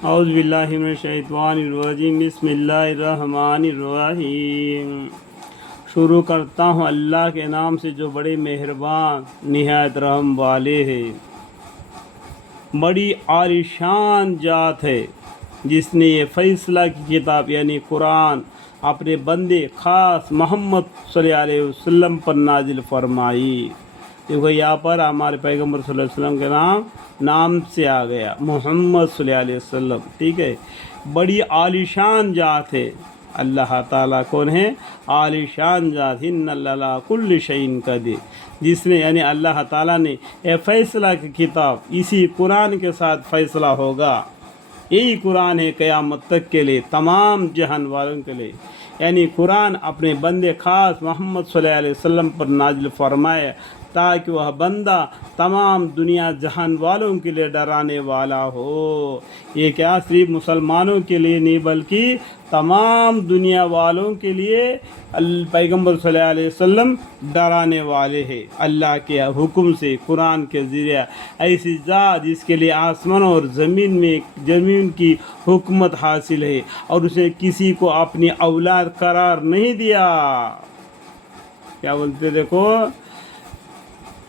اعوذ باللہ من الشیطان الرجیم بسم اللہ الرحمن الرحیم۔ شروع کرتا ہوں اللہ کے نام سے جو بڑے مہربان نہایت رحم والے ہیں۔ بڑی عالیشان ذات ہے جس نے یہ فیصلہ کی کتاب یعنی قرآن اپنے بندے خاص محمد صلی اللہ علیہ وسلم پر نازل فرمائی۔ دیکھو یہاں پر ہمارے پیغمبر صلی اللہ علیہ وسلم کے نام سے آ گیا محمد صلی اللہ علیہ وسلم، ٹھیک ہے۔ بڑی عالیشان ذات ہے اللہ تعالیٰ، کون ہے؟ عالیشان ذات، ان اللہ علی کل شیء قدیر، جس نے یعنی اللہ تعالیٰ نے یہ فیصلہ کی کتاب اسی قرآن کے ساتھ فیصلہ ہوگا۔ یہی قرآن ہے قیامت تک کے لیے، تمام جہان والوں کے لیے، یعنی قرآن اپنے بندے خاص محمد صلی اللہ علیہ وسلم پر نازل فرمائے تاکہ وہ بندہ تمام دنیا جہان والوں کے لیے ڈرانے والا ہو۔ یہ کیا صرف مسلمانوں کے لیے نہیں بلکہ تمام دنیا والوں کے لیے پیغمبر صلی اللہ علیہ وسلم ڈرانے والے ہیں اللہ کے حکم سے، قرآن کے ذریعہ۔ ایسی ذات جس کے لیے آسمان اور زمین کی حکومت حاصل ہے اور اس نے کسی کو اپنی اولاد قرار نہیں دیا۔ کیا بولتے دیکھو،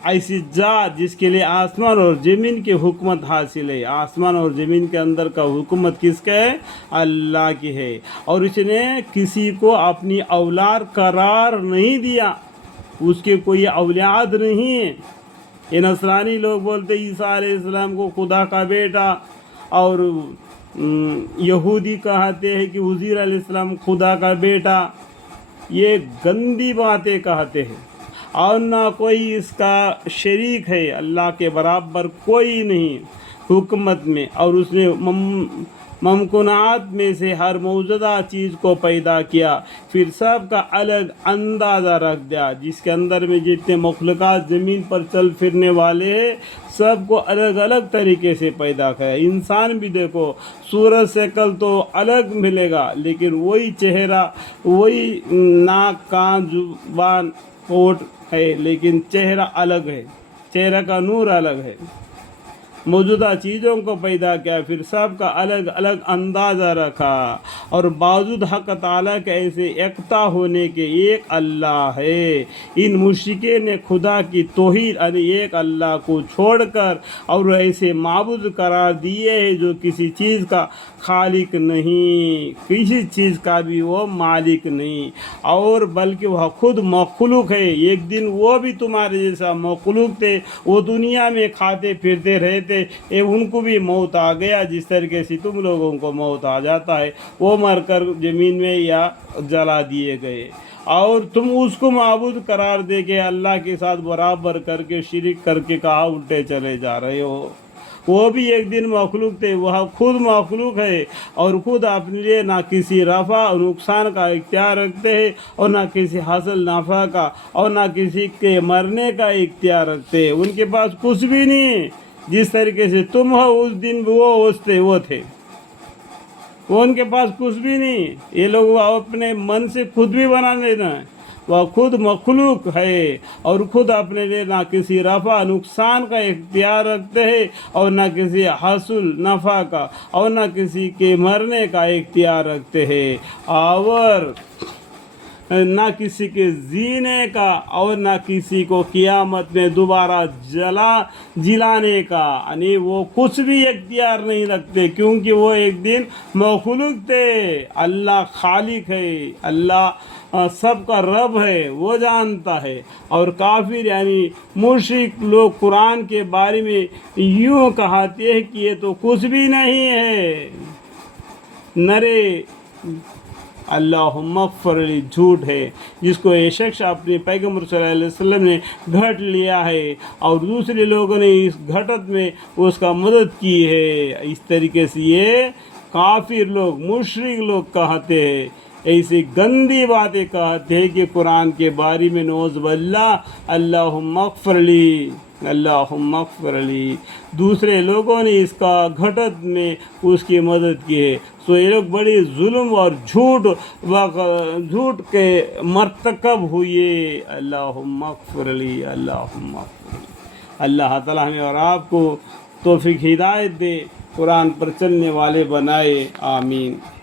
ایسی ذات جس کے لیے آسمان اور زمین کی حکومت حاصل ہے۔ آسمان اور زمین کے اندر کا حکومت کس کا ہے؟ اللہ کی ہے، اور اس نے کسی کو اپنی اولاد قرار نہیں دیا، اس کے کوئی اولاد نہیں ہے۔ یہ نصرانی لوگ بولتے عیسیٰ علیہ السلام کو خدا کا بیٹا، اور یہودی کہتے ہیں کہ عزیر علیہ السلام خدا کا بیٹا۔ یہ گندی باتیں کہتے ہیں، اور نہ کوئی اس کا شریک ہے، اللہ کے برابر کوئی نہیں حکمت میں، اور اس نے ممکنات میں سے ہر موجودہ چیز کو پیدا کیا، پھر سب کا الگ اندازہ رکھ دیا۔ جس کے اندر میں جتنے مخلوقات زمین پر چل پھرنے والے ہیں سب کو الگ الگ طریقے سے پیدا کیا۔ انسان بھی دیکھو، صورت شکل تو الگ ملے گا لیکن وہی چہرہ، وہی ناک، کان، زبان، ہونٹ ہے، لیکن چہرہ الگ ہے، چہرہ کا نور الگ ہے۔ موجودہ چیزوں کو پیدا کیا، پھر سب کا الگ الگ اندازہ رکھا، اور باوجود حق تعالیٰ کے ایسے یکتا ہونے کے ایک اللہ ہے۔ ان مشرکین نے خدا کی توحید یعنی ایک اللہ کو چھوڑ کر اور ایسے معبود قرار دیے ہیں جو کسی چیز کا خالق نہیں، کسی چیز کا بھی وہ مالک نہیں، اور بلکہ وہ خود مخلوق ہے۔ ایک دن وہ بھی تمہارے جیسا مخلوق تھے، وہ دنیا میں کھاتے پھرتے رہتے، ان کو بھی موت آ گیا جس طریقے سے تم لوگوں کو موت آ جاتا ہے، وہ مر کر زمین میں یا جلا دیے گئے، اور تم اس کو معبود قرار دے کے اللہ کے ساتھ برابر کر کے شرک کر کے کہاں الٹے چلے جا رہے ہو۔ وہ بھی ایک دن مخلوق تھے، وہ خود مخلوق ہے، اور خود اپنے لیے نہ کسی رفع اور نقصان کا اختیار رکھتے ہیں، اور نہ کسی حاصل نفع کا، اور نہ کسی کے مرنے کا اختیار رکھتے ہیں۔ ان کے پاس کچھ بھی نہیں، جس طریقے سے تم ہو اس دن وہ تھے، وہ ان کے پاس کچھ بھی نہیں۔ یہ لوگ اپنے من سے خود بھی بنا لینا ہے، وہ خود مخلوق ہے، اور خود اپنے لیے نہ کسی رفع نقصان کا اختیار رکھتے ہیں، اور نہ کسی حاصل نفع کا، اور نہ کسی کے مرنے کا اختیار رکھتے ہیں، اور نہ کسی کے جینے کا، اور نہ کسی کو قیامت میں دوبارہ جلانے کا، یعنی وہ کچھ بھی اختیار نہیں رکھتے، کیونکہ وہ ایک دن مخلوق تھے۔ اللہ خالق ہے، اللہ سب کا رب ہے، وہ جانتا ہے۔ اور کافر یعنی مشرک لوگ قرآن کے بارے میں یوں کہتے ہیں کہ یہ تو کچھ بھی نہیں ہے، نرے اللہم اغفر لی جھوٹ ہے، جس کو یہ شخص اپنے پیغمبر صلی اللہ علیہ وسلم نے گھٹ لیا ہے، اور دوسرے لوگوں نے اس گھٹت میں اس کا مدد کی ہے۔ اس طریقے سے یہ کافر لوگ، مشرک لوگ کہتے ہیں، ایسی گندی باتیں کہتے ہیں کہ قرآن کے بارے میں نعوذ باللہ اللہم اغفر لی، اللہم اغفر لی، دوسرے لوگوں نے اس کا گھٹت میں اس کی مدد کی ہے۔ سو یہ لوگ بڑی ظلم اور جھوٹ کے مرتکب ہوئے۔ اللہم اغفر لی، اللہم اغفر لی۔ اللہ تعالیٰ ہمیں اور آپ کو توفیق ہدایت دے۔ قرآن پر چلنے والے بنائے، آمین۔